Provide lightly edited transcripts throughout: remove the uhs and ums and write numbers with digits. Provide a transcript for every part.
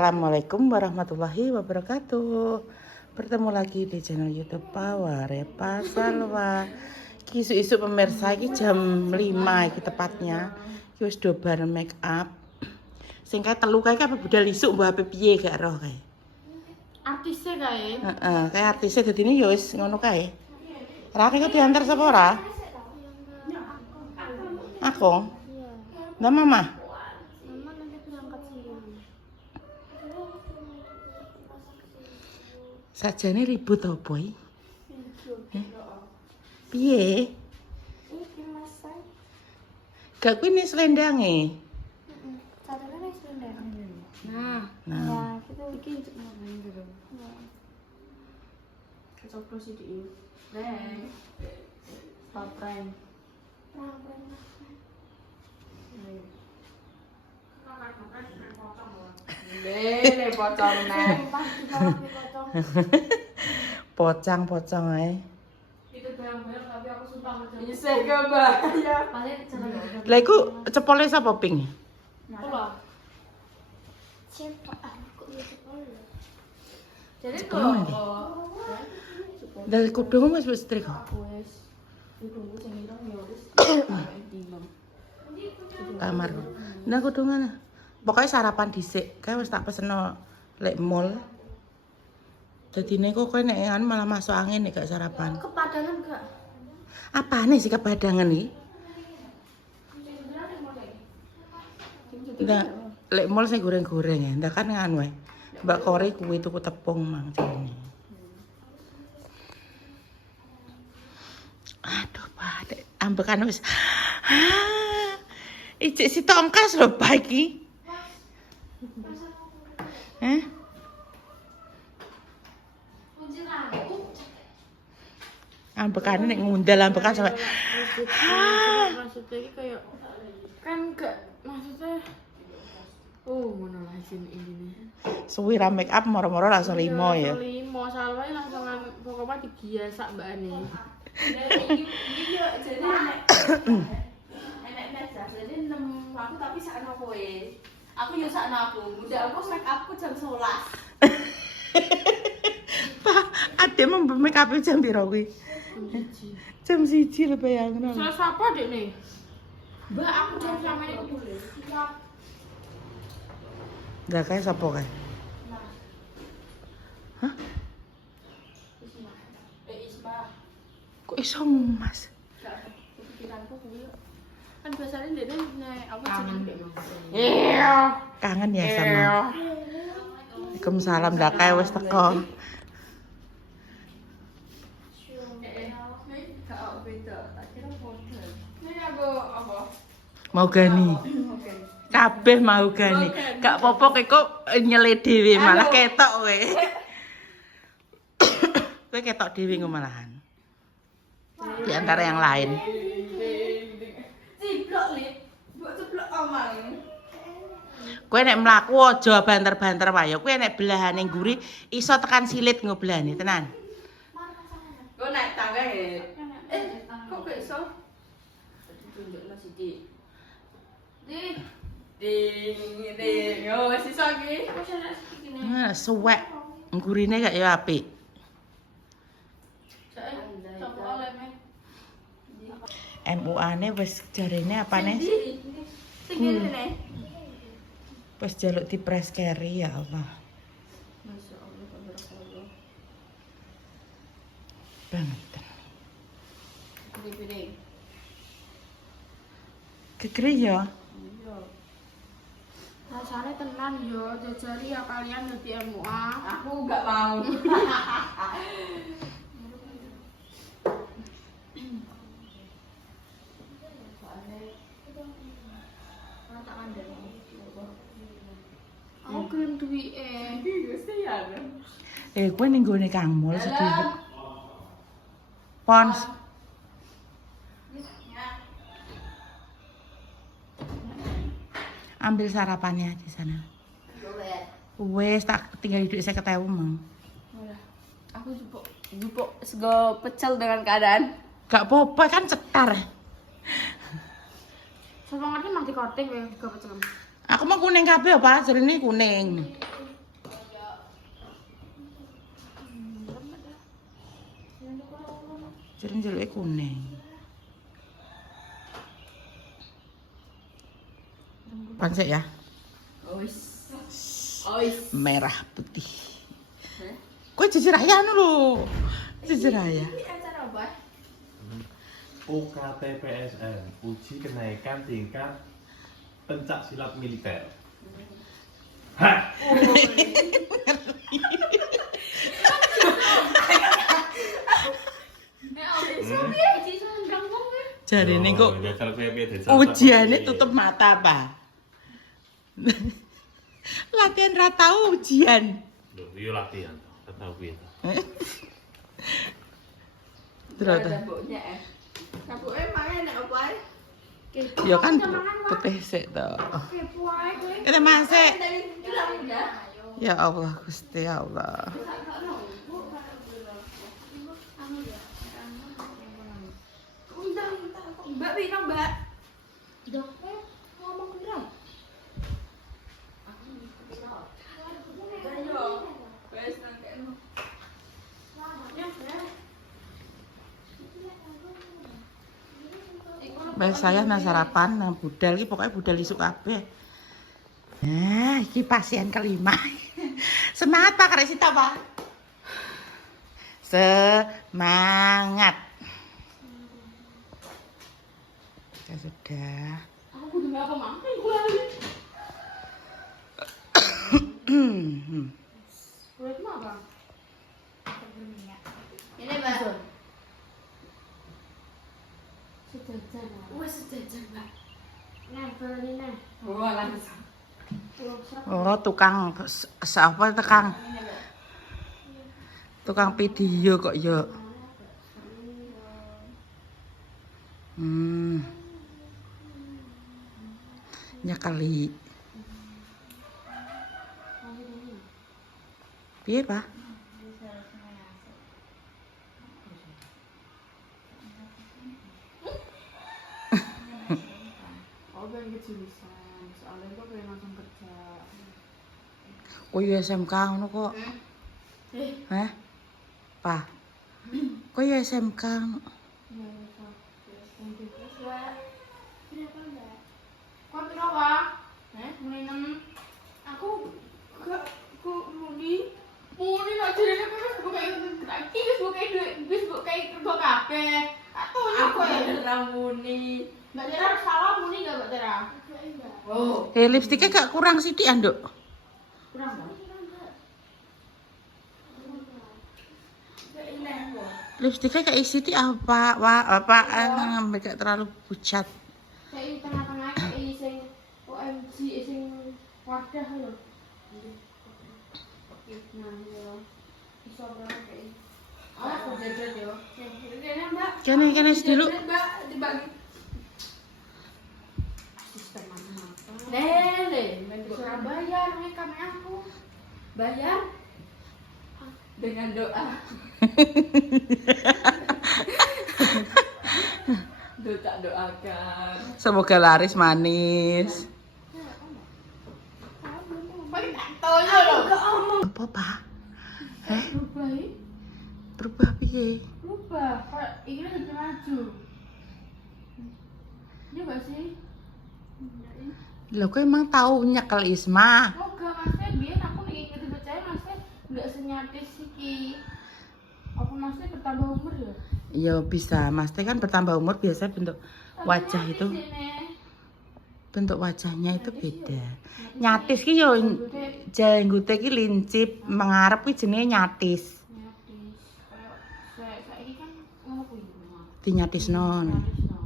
Assalamualaikum warahmatullahi wabarakatuh. Bertemu lagi di channel YouTube Pawarepa Salwa. Isu-isu pemirsa iki jam 5 iki tepatnya. Iki wis do bar make up. Sing kae telu kae apa budal isuk mbah ape piye gak roh kae. Artise kae. Heeh, kae artise dadine ya wis ngono kae. Ra kok diantar sapa ora? Aku. Lah mama. Mama nanti berangkat sendiri. Sajane ribut apa iki? Piye? Iki masak. Gak kuwi nih selendange. Caranya nek sendiri. Nah. Nah, kita bikin untuk ngapain dulu. Kecoplo sih di. Neng. Papren. Lele potong neng. Pocang-pocang ae. Itu bayang-bayang tapi aku sumpah ngerjain. Iya, saya kebayang. Paling cara. Lah iku cepole sapa ping? Pola. Siapa aku ya cepole. Jadi Cepol kok Dari kudung wis setrika. aku wis ditunggu sing ireng ya wis dimam. Kamar. Nah kudungan. Pokoknya sarapan dhisik. Kae wis tak peseno lek mall. Dadine kok kowe nek malah masuk angin nek gak sarapan. Kepadangan gak? Apane sih kepadangan iki? Ndak lek mall sing goreng-goreng ya. Ndak kan nganu wae. Mbak Kori kuwi tuku tepung mang jane. Aduh, Pak, ambekan wis. Ijek si tongkas lho pagi. Hah? Ambekane nek ngundal ambekan sampe. Maksudnya iki kayak kan gak maksudnya ngono lah ini. Suwi ra make up moro-moro langsung limo ya. Limo salwae langsung pokoknya digiasak mbakane. Iya, jadi enek jas, jadi 6 aku tapi sakno kowe. Aku yo sakno aku, muda aku make upku jam 11. Pak, ade mau make up jam piro kuwi? Jam 1 lho bayangno. Salah sapa Dek nih? Mbak aku jam sama ini boleh. Lah kae sapa kae? Hah? Isma. Kok iso Mas? Pikiranku kuwi Kan biasanya Dek nek aku kangen jeneng. mbek Iya. Kangen ya sama. Waalaikumsalam dah kae wis teko. Gak beda, tak kira model. Ini aku apa? Mau gani. Oke. Kabeh mau gani. Gak apa-apa kok nyele dhewe malah ketok kowe. Kowe ketok dhewe ngono malahan. Di antara yang lain. Ciblok Lip. Mbok ceblok omang. Kowe nek mlaku aja banter-banter wae. Kowe nek belahane ngguri iso tekan silit ngoblane tenan. Kok naik tangga ya? Kok gak iso? Tunjukno sithik. Ding. Yo, wis iso iki. Aku sana iki nih. Nah, suwek. Nggurine gak ya apik. Saya coba oleh me. MUA-ne wis jarene apane? Sing ngene. Wis jaluk di press carry ya Allah. Masya Allah, tabarakallah. Banget. Piring. Kekere ya. Iya. Rasanya tenan yo, jajari ya kalian dadi MUA. Aku gak mau. Aku gelem duwike. Kowe ning gone Kang Mul sedikit. Pons. Ambil sarapannya di sana. Wes tak tinggal hidup 50.000 mang. Aku jupuk sego pecel dengan keadaan. Gak apa-apa kan cetar. Semangatnya mati korting ya, gak pecel. Aku mau kuning kabeh apa? Jerene kuning. Jadi jelek kuning. Pancet ya. Ois. Merah putih. Kue jujur aja lho. Jujur aja. Ini acara apa? UKTPSN, uji kenaikan tingkat pencak silat militer. Hah. Jadi ini kok dasar ujiannya tutup mata pak. Latihan rata ujian. Loh, iya latihan. Tahu piye to. Terus. Sabuknya Sabuknya mangan nek apa ae? Ya kan putih sik to. Kepo ae kowe. Kita masih. Ya. Ya Allah Gusti ya Allah. Mbak Wina, Mbak. Ngomong beneran. Baik saya nang sarapan nang budal iki pokoknya budal isuk kabeh. Nah, iki pasien kelima. Semangat Pak karek sita Pak. Semangat. Ya sudah. Aku kudu ngapa makan kula. Kulit mah apa? Ini Mbak. Sejajan. Wes sejajan, Mbak. Nah, beli nah. Oh, langsung. Oh, tukang apa tukang? Tukang video kok ya. Ya kali. Piye, Pak? Oh, pengen ke jurusan. Soalnya gue pengen langsung kerja. Kok ya SMK ngono kok? Hah? Pak. Kok ya SMK ngono? Kau berapa? Mulai 6. Aku muni nak jadi aku buka kerja kafe. Aku ya muni. Mbak Tera salah muni nggak Mbak Tera? Oh, Lipstiknya gak kurang sithik, Nduk. kurang Mbak. Lipstiknya kayak sithik apa gak terlalu pucat. Kayak tengah-tengah kayak sing OMG sing wadah lho. Nah, ya. Bisa berapa kayak. Aku jajan yo. Ini Mbak. Kene dulu. Mbak dibagi. Sistem apa? Lele, Surabaya nih kami aku. Bayar dengan doa. Doa doakan. Semoga laris manis. Paling tak tahu loh. Apa, Pak? Berubah ya? Berubah piye? Berubah. Kayak ini lebih maju. Iya gak sih? Lah kok emang tahu nyekel Isma? Moga maksudnya biar aku nih ikut percaya maksudnya nggak senyatis sih. Apa maksudnya bertambah umur ya? Ya bisa, Mas kan bertambah umur biasa bentuk wajah itu, bentuk wajahnya itu beda. Nyatis ki yo jenggote ki lincip, mengarep ki jenenge nyatis. Nyatis. Kayak saiki kan ngono kuwi. Dinyatisno. Nyatisno.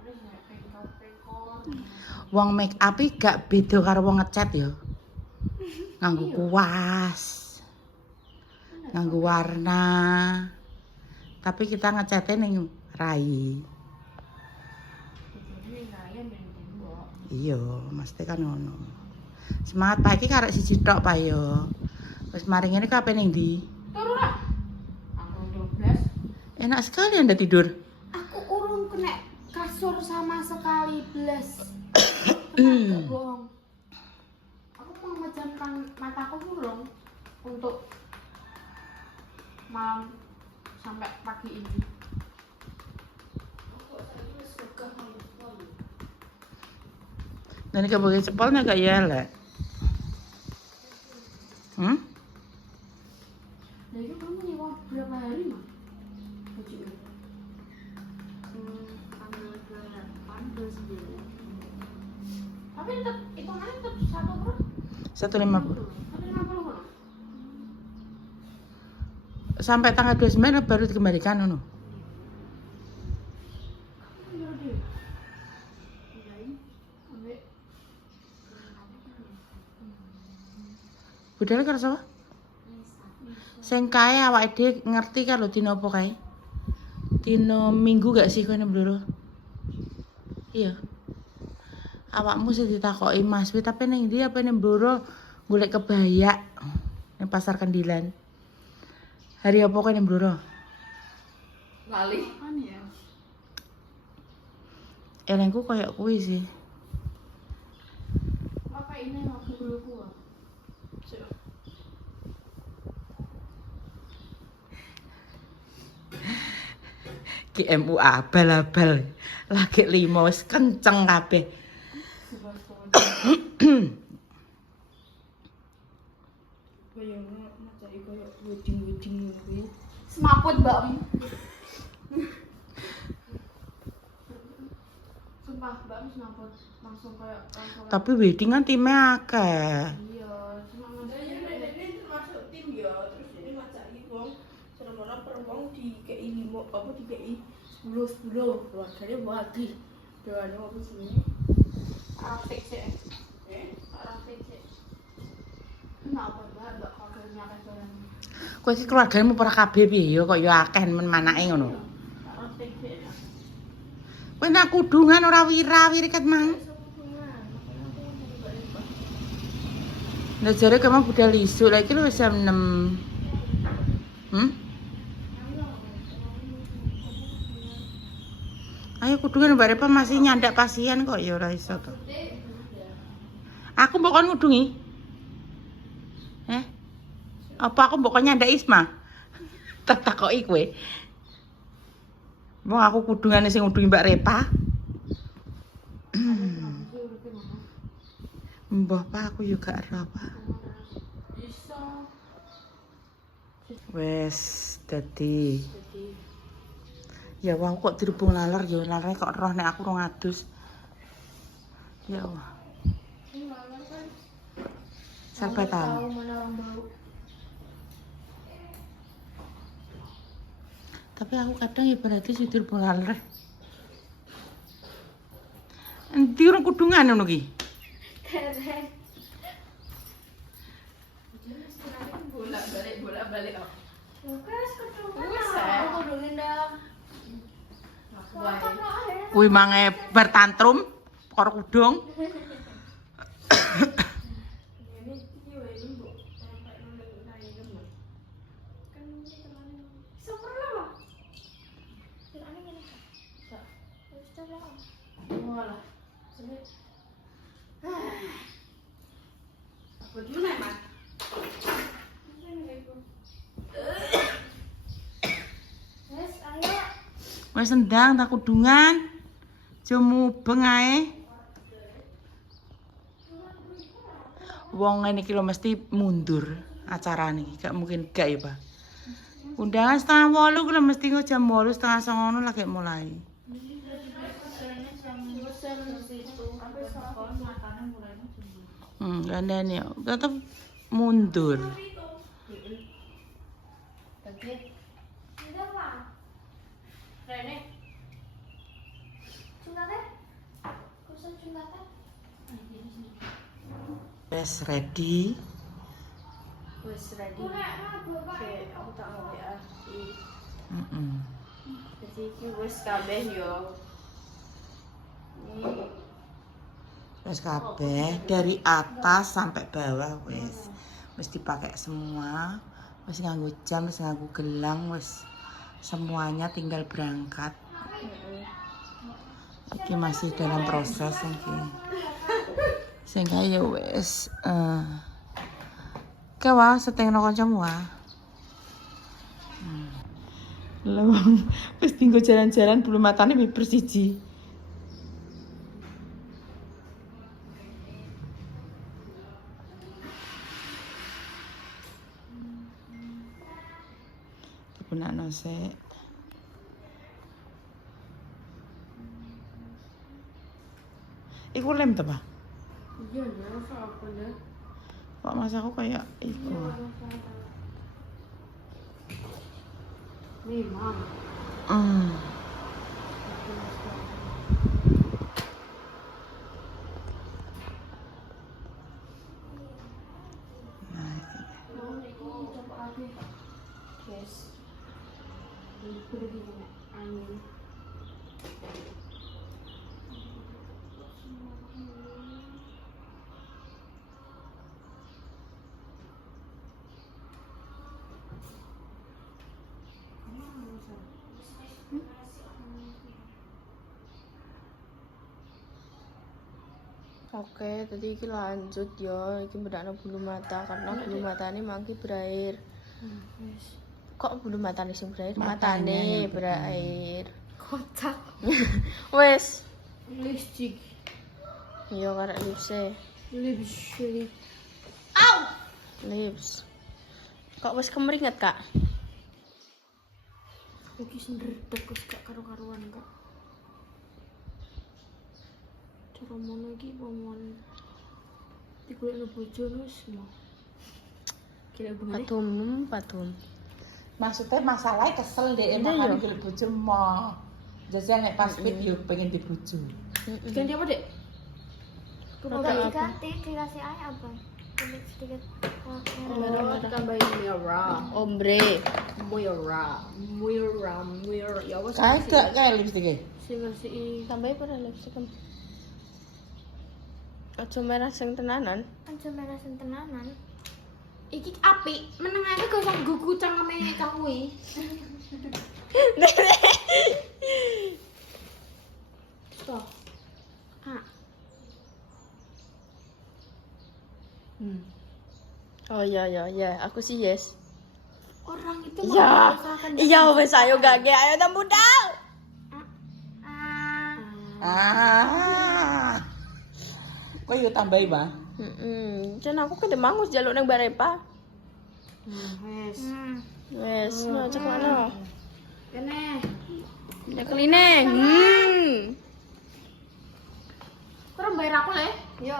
Terus ya pengkol-pengkol. Wong make up iki gak beda karo wong ngecat ya. Nganggo kuas. Nganggo warna. Tapi kita ngecatnya ning rai. Ini kaya ben tembok. Iya, mesti kan ngono. Semangat Pak iki karek siji tok Pak yo. Wis mari ngene kape ning ndi? Turu lah. Aku 12. Enak sekali Anda tidur. Aku urung kena kasur sama sekali blas. Bohong. Aku mau memejamkan mataku urung untuk malam sampai pagi ini. Dan ini kebagian cepolnya gak ya lah. Jadi kamu nyewa berapa hari mah? Bajunya? Tanggal 8, 29. Tapi tetap hitungannya tetap 150. 150. Sampai tanggal 29 baru dikembalikan ngono. Budal karo sapa? Sing kae awake dhewe ngerti kan lho dina apa kae? Dina Minggu gak sih kowe Bloro? Iya. Awakmu sing ditakoki Mas Wi tapi ning ndi apa ning Bloro golek kebaya ning Pasar Kendilan. Hari apa kowe ning Bloro? Lali. Kan ya. Elengku koyo kuwi sih. Apa ini waktu dulu gua? GMU abal-abal. Lagi 5 wis kenceng kabeh. Semaput mbakmu. Sumpah mbakmu semaput langsung kayak langsung. Tapi wedding kan timnya akeh. Iya, cuma Ini termasuk tim ya, terus ini macam wong seorang per wong di KI 5 apa di KI 10 keluarganya bagi doanya waktu sini arah fix ya. Arah fix ya. Kenapa mbak kabarnya restoran? Kowe iki keluargane ora kabeh piye ya kok ya akeh men manake ngono. Arah fix ya. Kowe nak kudungan ora wira-wiri ket mang. Nah jare kamu budal isu lagi lu jam 6. Ayo kudungan Mbak Repa masih nyandak pasien kok ya ora iso to. Aku mbok kon ngudungi. Apa aku mbok kon nyandak Isma? Tak takoki kowe. Wong aku kudungane sing ngudungi Mbak Repa. Mbah Pak aku juga ora apa. Wes dadi. Ya wong kok dirubung laler ya lalere kok roh nek aku rong adus. Ya Allah. Sampai tahu. Tapi aku kadang ibaratnya sih dirubung laler. Endi urung kudungan ngono ki? bolak-balik oh. Kuwi mange bertantrum karo kudung. Wis ndang tak kudungan. Jemu bengae. Wong ngene iki lho mesti mundur acarane. Gak mungkin gak ya, Pak. Undangan 7:30 kuwi mesti kok jam 8 setengah 9 lagi mulai. Gandane tetep mundur. Wes ready. Wes ready. Oke, aku tak mau WA. Jadi iki wes kabeh yo. Wes kabeh dari atas sampai bawah wes. Wes dipakai semua. Wes nganggo jam, wes nganggo gelang, wes semuanya tinggal berangkat. Iki masih dalam proses iki. Sehingga ya wes kawa setengno kancamu ah. Lawang wis tinggal jalan-jalan belum matane bersiji. benakno sik. Iku lem to, Pak? Iya, ya, masa apa ya? Kok mas aku kayak iku. Memang. Hmm. Yes. Pergi angin. Oke, tadi iki lanjut ya, iki bedakno bulu mata karena bulu matane mangki berair. Kok bulu matane sing berair? Matanya Matane yang berair. Kocak. Wes, Lipstick. yo karek lipse. Lipstick. Lips. Kok wes kemeringat, Kak? Iki sendredeg wis gak karo-karuan, Kak. Cara mono iki pomon. Digolekno bojo wis mau. Kira bungane. Patum. Maksudnya masalahnya kesel deh, Iya, makanya iya. gelap bojo mau. Jadi nek pas video pengen dibojo. Ganti apa, Dek? Ganti dikasih air apa? Kulit sedikit Oh, tambahin merah. Ombre. Merah. Ya wis. Kayak lipstiknya. Sing ngasih Tambahin pada lipstick. Aja merah sing tenanan. Aja merah sing tenanan. iki apik, meneng ae kok iso nggugu cangkeme cah kuwi. Stop. Ah. Oh iya, aku sih yes. Orang itu Iya. mengusahakan Iya wes ayo gage, ayo dan budal. Kok yuk tambahi, Bang? Jan aku kede mangus jaluk nang Barepa. Wes. Wes, no cek mana? Kene. Ya keline. Kurang bayar aku le. Yo.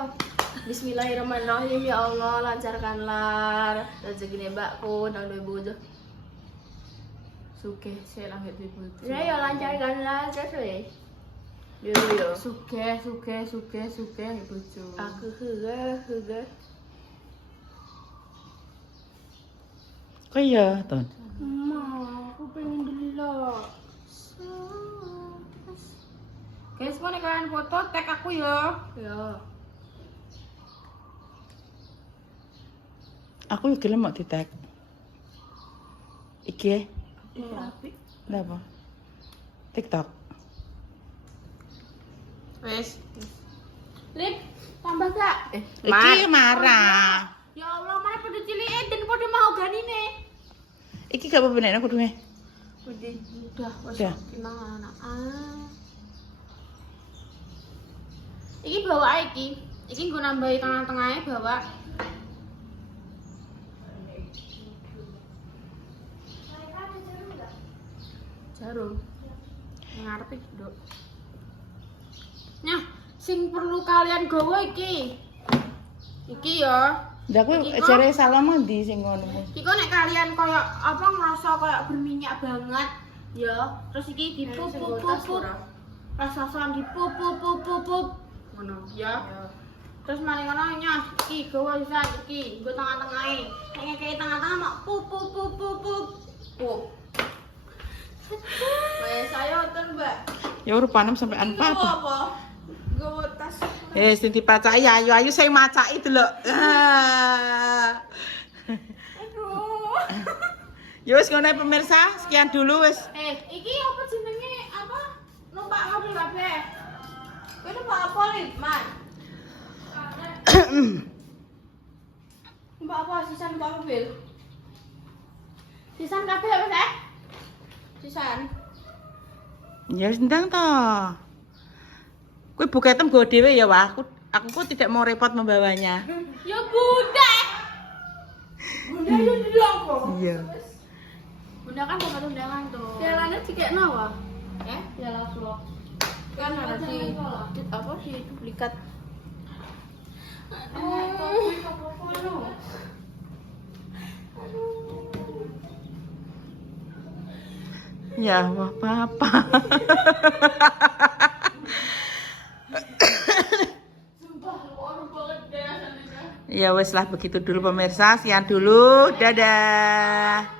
Bismillahirrahmanirrahim ya Allah, lancarkanlah rezekine mbakku nang duwe bojo. Suke sik langit duwe bojo. Ya ya lancarkanlah terus we. Yo. Suge bojo. Aku hege. Kok iya, Ton? Ma, aku pengen delok. Guys, mau nih kalian foto tag aku ya. Ya. Aku juga gelem mau di-tag. Iki ya? Tapi Lah apa? TikTok. Wes. Lip, tambah gak? Iki marah. Ya Allah, mana pada cilik dan pada mau ganine. Iki gak apa-apa nek aku duwe. Udah, Udah. Emang anak. Iki bawa iki. Iki nggo nambahi tengah-tengahnya bawa. Jarum. Ngarep iki, Dok. Nah, sing perlu kalian gawa iki. Iki ya. Lah aku Iki kok- jare salam ndi sing ngono ku. Iki kok nek kalian koyo apa ngerasa koyo berminyak banget, ya. Terus iki dipup. Rasa-rasan dipup. Ngono, ya. Terus mari ngono nyah, iki gawa sisan iki, nggo tengah-tengahe. Nek ngekeki tengah-tengah mak pup. Wes ayo ten, Mbak. Ya rupanem sampean Gawa apa? apa? Gawa tas. Sing dipacaki ayu sing macaki delok. Aduh. Ya wis ngono pemirsa, sekian dulu wis. Iki apa jenenge? Apa? Numpak mobil kabeh. Kowe numpak apa, Lip, Man? Numpak apa? Sisan numpak mobil. Sisan kabeh apa sih? Sisan. Ya wis ndang to. Kowe buketem go dhewe ya, Wah. Aku kok tidak mau repot membawanya. Ya bunda. Bunda yo ndelok kok. Iya. Bunda Bunda kan dapat undangan tuh. Pialanya dikek nawa. Piala vlog. Kan ada di apa di duplikat. Ya Allah, Papa. Ya wes lah begitu dulu pemirsa, sekian dulu. Dadah.